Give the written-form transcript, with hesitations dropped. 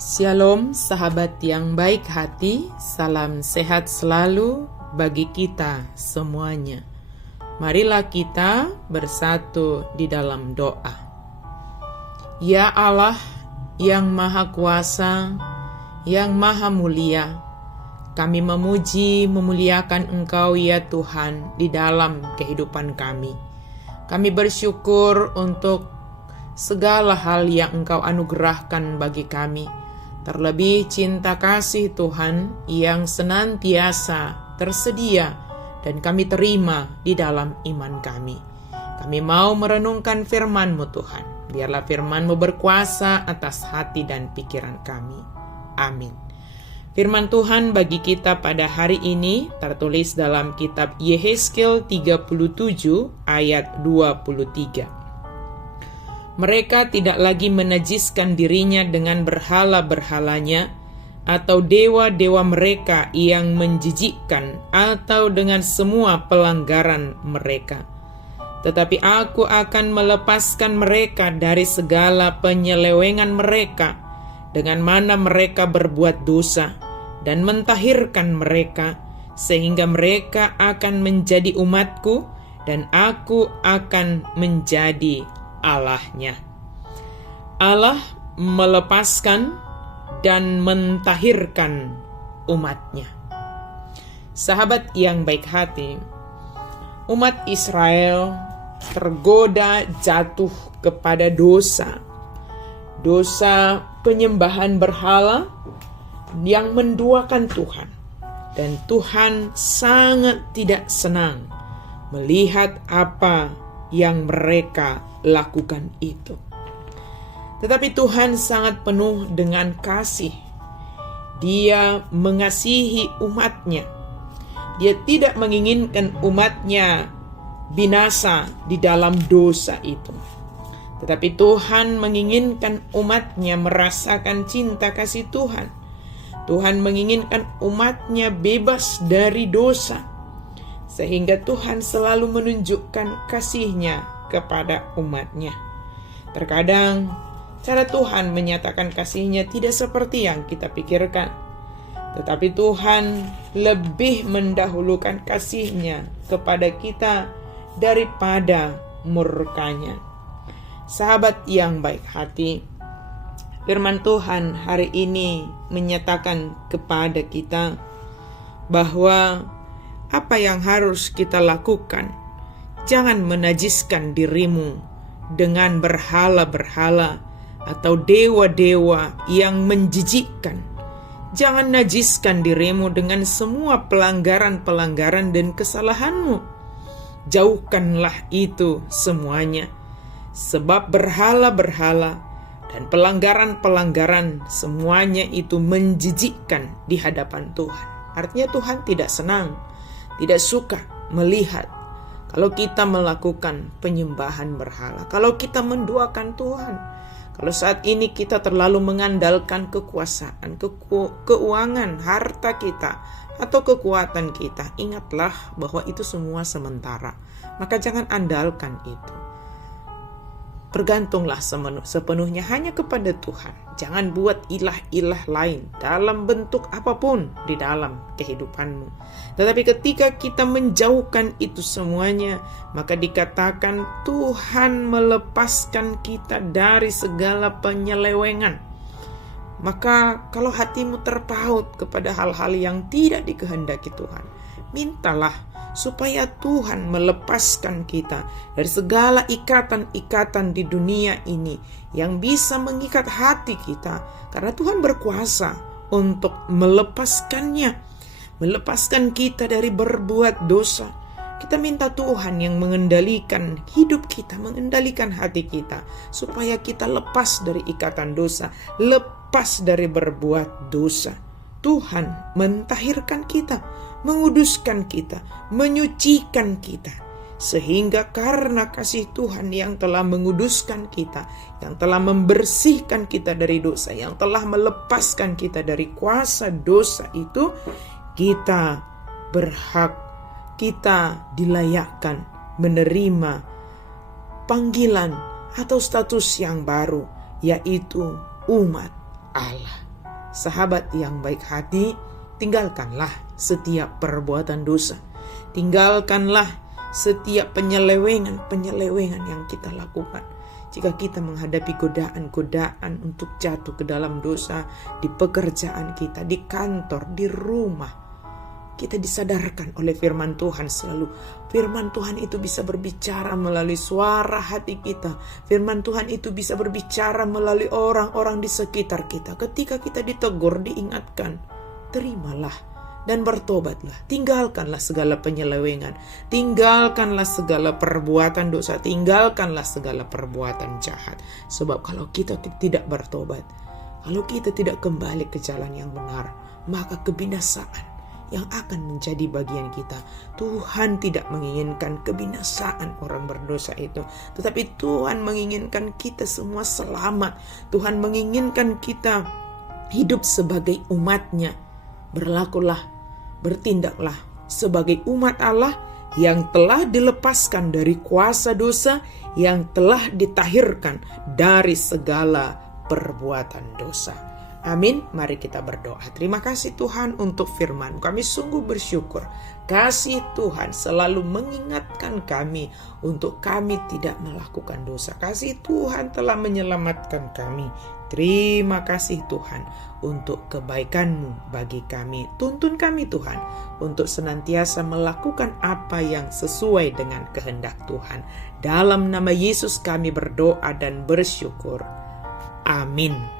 Shalom sahabat yang baik hati, salam sehat selalu bagi kita semuanya. Marilah kita bersatu di dalam doa. Ya Allah yang Maha Kuasa, yang Maha Mulia, kami memuji memuliakan Engkau ya Tuhan di dalam kehidupan kami. Kami bersyukur untuk segala hal yang Engkau anugerahkan bagi kami. Terlebih cinta kasih Tuhan yang senantiasa tersedia dan kami terima di dalam iman kami. Kami mau merenungkan firman-Mu Tuhan. Biarlah firman-Mu berkuasa atas hati dan pikiran kami. Amin. Firman Tuhan bagi kita pada hari ini tertulis dalam kitab Yehezkiel 37 ayat 23. Mereka tidak lagi menajiskan dirinya dengan berhala-berhalanya atau dewa-dewa mereka yang menjijikkan atau dengan semua pelanggaran mereka. Tetapi aku akan melepaskan mereka dari segala penyelewengan mereka dengan mana mereka berbuat dosa dan mentahirkan mereka sehingga mereka akan menjadi umatku dan aku akan menjadi Allahnya. Allah melepaskan dan mentahirkan umatnya. Sahabat yang baik hati, umat Israel tergoda jatuh kepada dosa penyembahan berhala yang menduakan Tuhan. Dan Tuhan sangat tidak senang melihat apa yang mereka lakukan itu. Tetapi Tuhan sangat penuh dengan kasih. Dia mengasihi umatnya. Dia tidak menginginkan umatnya binasa di dalam dosa itu. Tetapi Tuhan menginginkan umatnya merasakan cinta kasih Tuhan. Tuhan menginginkan umatnya bebas dari dosa. Sehingga Tuhan selalu menunjukkan kasih-Nya kepada umatnya. Terkadang cara Tuhan menyatakan kasih-Nya tidak seperti yang kita pikirkan. Tetapi Tuhan lebih mendahulukan kasih-Nya kepada kita daripada murka-Nya. Sahabat yang baik hati, firman Tuhan hari ini menyatakan kepada kita bahwa apa yang harus kita lakukan? Jangan menajiskan dirimu dengan berhala-berhala atau dewa-dewa yang menjijikkan. Jangan najiskan dirimu dengan semua pelanggaran-pelanggaran dan kesalahanmu. Jauhkanlah itu semuanya. Sebab berhala-berhala dan pelanggaran-pelanggaran semuanya itu menjijikkan di hadapan Tuhan. Artinya Tuhan tidak senang, tidak suka melihat kalau kita melakukan penyembahan berhala, kalau kita menduakan Tuhan, kalau saat ini kita terlalu mengandalkan kekuasaan, keuangan, harta kita, atau kekuatan kita. Ingatlah bahwa itu semua sementara. Maka jangan andalkan itu. Bergantunglah sepenuhnya hanya kepada Tuhan. Jangan buat ilah-ilah lain dalam bentuk apapun di dalam kehidupanmu. Tetapi ketika kita menjauhkan itu semuanya, maka dikatakan Tuhan melepaskan kita dari segala penyelewengan. Maka kalau hatimu terpaut kepada hal-hal yang tidak dikehendaki Tuhan, mintalah supaya Tuhan melepaskan kita dari segala ikatan-ikatan di dunia ini yang bisa mengikat hati kita, karena Tuhan berkuasa untuk melepaskannya, melepaskan kita dari berbuat dosa. Kita minta Tuhan yang mengendalikan hidup kita, mengendalikan hati kita, supaya kita lepas dari ikatan dosa, lepas dari berbuat dosa. Tuhan mentahirkan kita, menguduskan kita, menyucikan kita. Sehingga karena kasih Tuhan yang telah menguduskan kita, yang telah membersihkan kita dari dosa, yang telah melepaskan kita dari kuasa dosa itu, kita berhak, kita dilayakkan menerima panggilan atau status yang baru, yaitu umat Allah. sahabat yang baik hati, tinggalkanlah setiap perbuatan dosa. Tinggalkanlah setiap penyelewengan yang kita lakukan. Jika kita menghadapi godaan-godaan untuk jatuh ke dalam dosa di pekerjaan kita, di kantor, di rumah, kita disadarkan oleh firman Tuhan selalu. Firman Tuhan itu bisa berbicara melalui suara hati kita. Firman Tuhan itu bisa berbicara melalui orang-orang di sekitar kita. Ketika kita ditegur, diingatkan, terimalah dan bertobatlah. Tinggalkanlah segala penyelewengan. Tinggalkanlah segala perbuatan dosa. Tinggalkanlah segala perbuatan jahat. Sebab kalau kita tidak bertobat, kalau kita tidak kembali ke jalan yang benar, maka kebinasaan yang akan menjadi bagian kita. Tuhan tidak menginginkan kebinasaan orang berdosa itu, tetapi Tuhan menginginkan kita semua selamat. Tuhan menginginkan kita hidup sebagai umat-Nya. Berlakulah, bertindaklah sebagai umat Allah yang telah dilepaskan dari kuasa dosa, yang telah ditahirkan dari segala perbuatan dosa. Amin. Mari kita berdoa. Terima kasih Tuhan untuk firman. Kami sungguh bersyukur. Kasih Tuhan selalu mengingatkan kami untuk kami tidak melakukan dosa. Kasih Tuhan telah menyelamatkan kami. Terima kasih Tuhan untuk kebaikan-Mu bagi kami. Tuntun kami Tuhan untuk senantiasa melakukan apa yang sesuai dengan kehendak Tuhan. Dalam nama Yesus kami berdoa dan bersyukur. Amin.